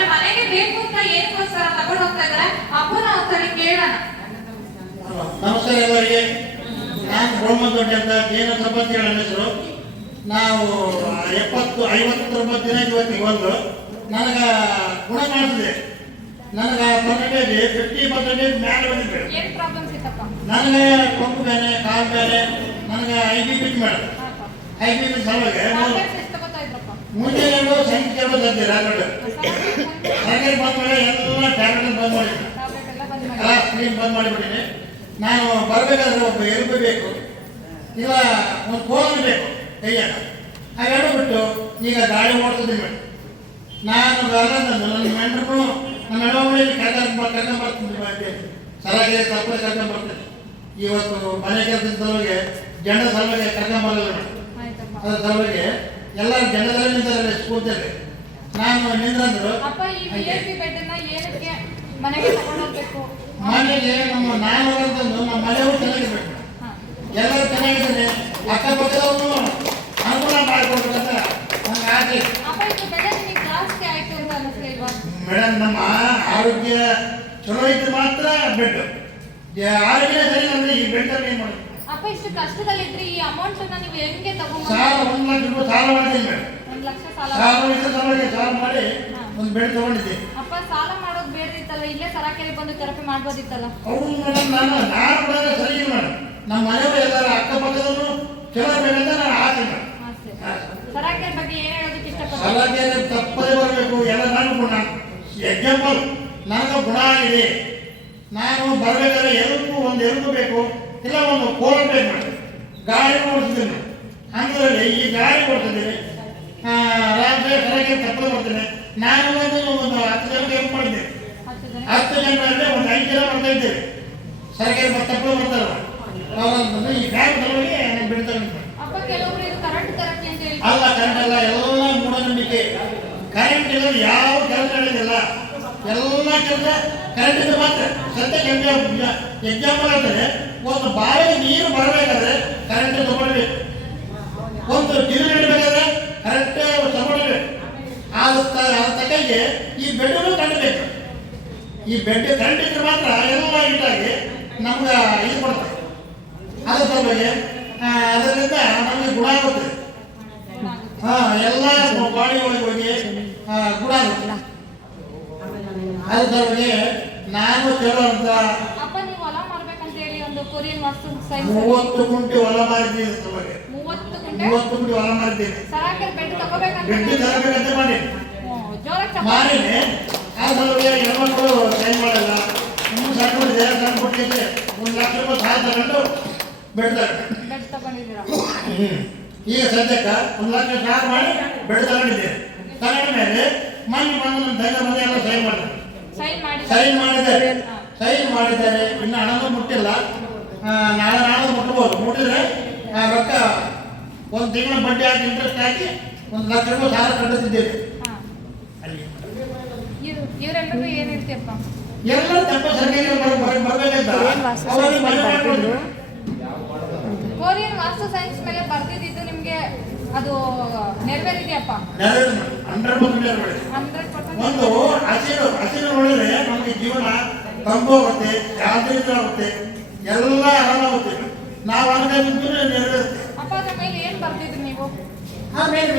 ಆದ್ರೆ ಮನೆಗೆ ಬೇಕು ಅಂತ ಏನಕ್ಕೋಸ್ಕರ ತಗೊಂಡು ಹೋಗ್ತಾ ಇದಾರೆ ಅಪ್ಪನ ಒಂದ್ಸರಿ ಕೇಳೋಣ. ನಮಸ್ಕಾರ ಎಲ್ಲರಿಗೆ. ನಾನು ಬ್ರಹ್ಮದೊಡ್ಡ ಅಂತ ಜೈನ ಸಂಬಂಧಿಗಳ ಹೆಸರು. ನಾವು 50 ದಿನ ಇವತ್ತಿಗೆ ಬಂದು ನನಗೆ ಗುಣ ಮಾಡಿಸಿದೆ. ನನಗೆ ಪರ್ಸೆಂಟೇಜ್ 50% ಮೇಲೆ ಬಂದಿದೆ. ಏನ್ ಪ್ರಾಬ್ಲಮ್ಸ್ ಇತ್ತಪ್ಪ? ನನಗೆ ಕೊಂಬು ಬೇನೆ, ಕಾಲು ಬೇನೆ, ನನಗೆ IBP ಮೇಡಮ್. IBP ಸಲುವಾಗಿ ಮುಂಜಾನೆ ಸಂಖ್ಯೆ ಬಂದಿಲ್ಲ ನೋಡಿ. ಸರ್ಕಾರಿ ಬಂದ ಮೇಲೆ ಎಲ್ಲ ಟ್ಯಾಬ್ಲೆಟ್ ಬಂದ್ ಮಾಡಿದ್ದೀನಿ, ಎಲ್ಲ ಸ್ಕ್ರೀನ್ ಬಂದ್ ಮಾಡಿಬಿಟ್ಟಿನಿ. ನಾನು ಬರಬೇಕಾದ್ರೆ ಒಬ್ಬ ಎಲ್ಬು ಬೇಕು, ಇಲ್ಲ ಒಂದು ಫೋನ್ ಬೇಕು ಕೈಯಾಗ. ಅವೆರಡು ಬಿಟ್ಟು ಈಗ ಗಾಡಿ ಓಡಿಸ್ತೀನಿ ಮೇಡಮ್. ನಾನು ನನ್ನ ಮೆಂಡ್ರು ನಮ್ಮ ಹೆಣ್ಣು ಕರ್ಕೊಂಡ್ಬರ್ತೀನಿ, ಸರಾಗಿ ತಪ್ಪಲೆ ಕರ್ಕೊಂಡ್ಬರ್ತೇನೆ. ಇವತ್ತು ಮನೆ ಕೆಲಸದ ಸಲುವಾಗಿ ಜಂಡ ಸಲುವಾಗಿ ಕರ್ಕೊಂಬರಲ್ಲ ಮೇಡಮ್. ಅದ್ರ ಸಲುವಾಗಿ ಎಲ್ಲ ಜಂಡದಲ್ಲೇ ನಿಂತಾರೆ ಸ್ಕೂಲ್ದಲ್ಲಿ. ನಾನು ನಿಂದ್ರಂದ್ರು ಮನೆಗೆ ನಾನು ನಮ್ಮ ಮನೆಯವರು ಚೆನ್ನಾಗಿರ್ಬೇಕು, ಎಲ್ಲರೂ ಚೆನ್ನಾಗಿದ್ದೇನೆ, ಅಕ್ಕಪಕ್ಕದವರು ಅನುಕೂಲ ಮಾಡಿಕೊಡ್ಬೇಕಂತ ನನಗೆ ಆಸೆ. ಮೇಡಮ್, ನಮ್ಮ ಆರೋಗ್ಯ ಚಲೋ ಇದ್ರೆ ಮಾತ್ರ ಬೆಡ್, ಆರೋಗ್ಯ ಸರಿ ಅಂದ್ರೆ ಈ ಬೆಡ್ಡಲ್ಲಿ ಏನು ಮಾಡೋದು? ಅಪ್ಪ ಇಷ್ಟು ಕಷ್ಟದಲ್ಲಿದ್ರಿ ಈ ಅಮೌಂಟ್ ನೀವು ಹೆಂಗೆ ತಗೊಂಡು? ಸಾಲ 1 ಲಕ್ಷ ರೂಪಾಯಿ ಸಾಲ ಮಾಡಿದ್ದೀನಿ ಮೇಡಮ್. 1 ಲಕ್ಷ ಸಾಲ ಮಾಡಿ ಒಂದು ಬೆಡ್ ತಗೊಂಡಿದ್ದೆ. ಅಪ್ಪ ಸಾಲ ಮಾಡೋದು ಬೇಡ್ದಿತ್ತಲ್ಲ, ಇಲ್ಲೇ ಸರಾಕೆರೆ ಬಂದು ಥೆರಪಿ ಮಾಡ್ಬೋದಿತ್ತಲ್ಲ. ಹೌದು ಮೇಡಮ್, ನಾನು ಕೂಡ ಸರಿ ಇಲ್ಲ ಮೇಡಮ್. ನಮ್ಮ ಮನೆಯವರು ಎಲ್ಲರೂ ಅಕ್ಕಪಕ್ಕದವರು ಚಲೋ ಬೇಕಂತ ನಾನು ಆಸೆ ಮೇಡಮ್. ಸರಾಕೆರೆ ಬಗ್ಗೆ ಏನು ಹೇಳೋದಕ್ಕೆ ಇಷ್ಟಪಡ್ತೀನಿ? ಸರಾಕೆರೆ ತಪ್ಪದೇ ಬರಬೇಕು, ಎಲ್ಲ ನಾನು ಗುಣ. ಎಕ್ಸಾಂಪಲ್, ನನಗೆ ಗುಣ ಆಗಿದೆ. ನಾನು ಬರಬೇಕಾದ್ರೆ ಒಂದು ಎಲ್ಕು ಬೇಕು, ಇಲ್ಲ ಒಂದು ಕೋಲ್ ಬೇಕು ಮೇಡಮ್. ಗಾಡಿ ಓಡಿಸ್ತೀನಿ, ಹಂಗದಲ್ಲಿ ಈ ಗಾಡಿ ಓಡಿಸಿದ್ದೀನಿ. ಸರಾಕೆರೆ ತಪ್ಪದೇ ಬರ್ತೇನೆ. ನಾನು ಒಂದು 10 ಜನಕ್ಕೆ ಹೆಲ್ಪ್ ಮಾಡಿದ್ದೆ. 10 ಜನರಲ್ಲಿ ಒಂದು 5 ಜನ ಬರ್ತಾ ಇದ್ದೇವೆ. ಸರಕಾರಿ ತಪ್ಪಲು ಬರ್ತಾರಲ್ಲ, ಅವರಂತಂದ್ರೆ ಈ ಬ್ಯಾಂಕ್ ತಗೊಳ್ಳಿ ನಾನು ಬಿಡ್ತಾರೆ. ಅಲ್ಲ, ಕರೆಂಟ್ ಅಲ್ಲ, ಎಲ್ಲ ಮೂಢನಂಬಿಕೆ. ಕರೆಂಟ್ ಇಲ್ಲ, ಯಾವ ಕೆಲಸ ನಡೆಯೋದಿಲ್ಲ. ಎಲ್ಲ ಕೆಲಸ ಕರೆಂಟ್ ಇದ್ರೆ ಮಾತ್ರ. ಸದ್ಯಕ್ಕೆ ಎಕ್ಸಾಂಪಲ್ ಆಗ್ತದೆ, ಒಂದು ಬಾವಿಗೆ ನೀರು ಬರಬೇಕಾದ್ರೆ ಕರೆಂಟ್ ತಗೊಳ್ಬೇಕು, ಒಂದು ಟಿವಿ ಇಡಬೇಕಾದ್ರೆ ಕರೆಂಟ್ ತಗೊಳ್ಬೇಕು. ಅದ್ರ ತಕ್ಕಂಗೆ ಈ ಬೆಡ್ಡು ಕಂಡಬೇಕು. ಈ ಬೆಡ್ ಕರೆಂಟ್ ಇದ್ರೆ ಮಾತ್ರ ಎಲ್ಲ ಇಟ್ಟಾಗಿ ನಮ್ಗೆ ಇದು ಕೊಡ್ತಾರೆ. ಅದ್ರ ಸಲುವಾಗಿ ಅದರಿಂದ ನಮಗೆ ಗುಣ ಆಗುತ್ತೆ. ಎಲ್ಲ ಬಾಡಿ ಒಳಗೆ ಹೋಗಿ ಗುಣ ಆಗುತ್ತೆ. ಅದ್ರ ಸಲುವಾಗಿ ನಾನು ಚಲೋ ಅಂತ 30 ಗುಂಟೆ ಹೊಲ ಮಾಡಿದ್ದೀನಿ. 30 ಗುಂಟೆ ಹೊಲ ಮಾಡಿದ್ದೀನಿ. ಬೆಡ್ ತರಬೇಕಂತ ಮಾಡಿನಿ. ಆ ಸಲುವಾಗಿ ಹೆಣ್ಮಕ್ಳು ಸೈನ್ ಮಾಡಲ್ಲ. ಇನ್ನೂ ಸಣ್ಣ ಸಣ್ಣ ಕೊಟ್ಟಿದ್ದೆ 1 ಲಕ್ಷ ರೂಪಾಯಿ ಸಾಲ ತಗೊಂಡು ಬೆಡ್ ಈಗ ಸದ್ಯಕ್ಕೆ 1 ಲಕ್ಷ ಸಾಲ ಮಾಡಿ ಬೆಡ್ ತಗೊಂಡಿದ್ದೇನೆ. ತಗೊಂಡ ಮೇಲೆ ಮೊನ್ನೆ ಬಂದು ನನ್ನ ತಂಗ ಬಂದು ಎಲ್ಲ ಸೈನ್ ಮಾಡಿದ್ದಾರೆ. ಇನ್ನು ಹಣನೂ ಮುಟ್ಟಿಲ್ಲ. ನಾಳೆ ಮುಟ್ಟಬಹುದು. ಮುಟ್ಟಿದ್ರೆ ರೊಕ್ಕ 1 ತಿಂಗಳ ಬಡ್ಡಿ ಹಾಕಿ ಇಂಟ್ರೆಸ್ಟ್ ಹಾಕಿ 1 ಲಕ್ಷ ರೂಪಾಯಿ ಸಾಲ ಕಟ್ಟಿದ್ದೇವೆ. ಎಲ್ಲ ತಪ್ಪ ಸರ್ಕಾರ ಬರ್ಬೇಕಂತ ಕೊರಿಯನ್ ವಾಸ್ತು ಸೈನ್ಸ್ ಮೇಲೆ ಬರ್ತಿದ್ದು ನಿಮ್ಗೆ ಅದು ನೆರವೇರಿದೆಯಪ್ಪ? 100% ಒಂದು ಹಸಿರು ನೋಡಿದ್ರೆ ನಮಗೆ ಜೀವನ ತಂಪು ಆಗುತ್ತೆ, ಯಾಂತ್ರಿಕ ಆಗುತ್ತೆ, ಎಲ್ಲ ಆರಾಮಾಗುತ್ತೆ. ನಾವು ಅನ್ಕೊಂಡಿದ್ದು ನೆರವೇರುತ್ತೆ. ಅಪ್ಪ ಅದ್ರ ಮೇಲೆ ಏನ್ ಬರ್ತಿದ್ರಿ ನೀವು? ಆಮೇಲೆ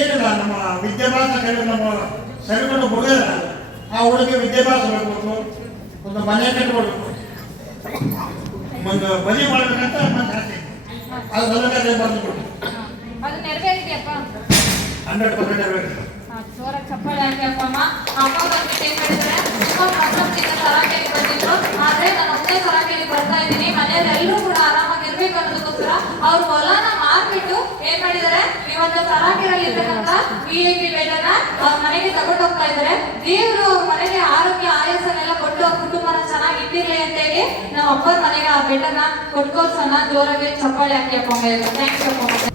ಏನಿಲ್ಲ, ನಮ್ಮ ವಿದ್ಯಾಭ್ಯಾಸ ಕಡೆ ನಮ್ಮ ಸರಿಕೊಂಡು ಹುಡುಗ ಆ ಹುಡುಗಿ ವಿದ್ಯಾಭ್ಯಾಸ ಮಾಡಬೇಕು, ಒಂದು ಮನೆ ಕಟ್ಕೊಳ್ಬೇಕು, ಒಂದು ಮದುವೆ ಮಾಡ್ಬೇಕಂತ ಮತ್ತೆ ಆಸೆ. ಅದು ಸಲುವಾಗಿ ಬಂದ್ಬಿಟ್ಟು ಅದು ನೆರವೇರಿದೆಯಪ್ಪ? 100% ನೆರವೇರಿದೆ. ಜೋರ ಚಪ್ಪಾಳೆ ಹಾಕಮ್ಮ. ಅಮ್ಮ ಬಂದ್ಬಿಟ್ಟು ಏನ್ ಮಾಡಿದ್ರೆ ತುಂಬಾ ಪ್ರಾಬ್ಲಮ್ಸ್ ಇಂದ ಸರಾಕೆಗೆ ಬಂದಿದ್ರು. ಆದ್ರೆ ನಾನು ಒಬ್ಬನೇ ಸರಾಕೆಗೆ ಬರ್ತಾ ಇದ್ದೀನಿ. ಮನೆಯವರೆಲ್ಲರೂ ಕೂಡ ಆರಾಮಾಗಿರ್ಬೇಕು ಅನ್ನೋದಕ್ಕೋಸ್ಕರ ಅವ್ರ ಹೊಲನ ಮಾರ್ಬಿಟ್ಟು ಏನ್ ಮಾಡಿದ್ದಾರೆ, ಇವತ್ತು ಸರಾಕೆರಲ್ಲಿ ಇರ್ತಕ್ಕಂಥ VIP ಬೆಡ್ನ ಅವ್ರ ಮನೆಗೆ ತಗೊಂಡು ಹೋಗ್ತಾ ಇದ್ದಾರೆ. ದೇವರು ಅವ್ರ ಮನೆಗೆ ಆರೋಗ್ಯ ಆಯಸ್ಸನ್ನೆಲ್ಲ ಕೊಟ್ಟು ಕುಟುಂಬನ ಚೆನ್ನಾಗಿ ಇಟ್ಟಿರ್ಲಿ ಅಂತ ಹೇಳಿ ನಾವು ಅಪ್ಪನ ಮನೆಗೆ ಆ ಬೆಡ್ಡನ್ನ ಕೊಟ್ಕೋರ್ಸೋಣ. ಜೋರಾಗಿ ಚಪ್ಪಾಳೆ ಹಾಕಿ ಅಪ್ಪ. ಥ್ಯಾಂಕ್ಸ್ ಅಪ್ಪ.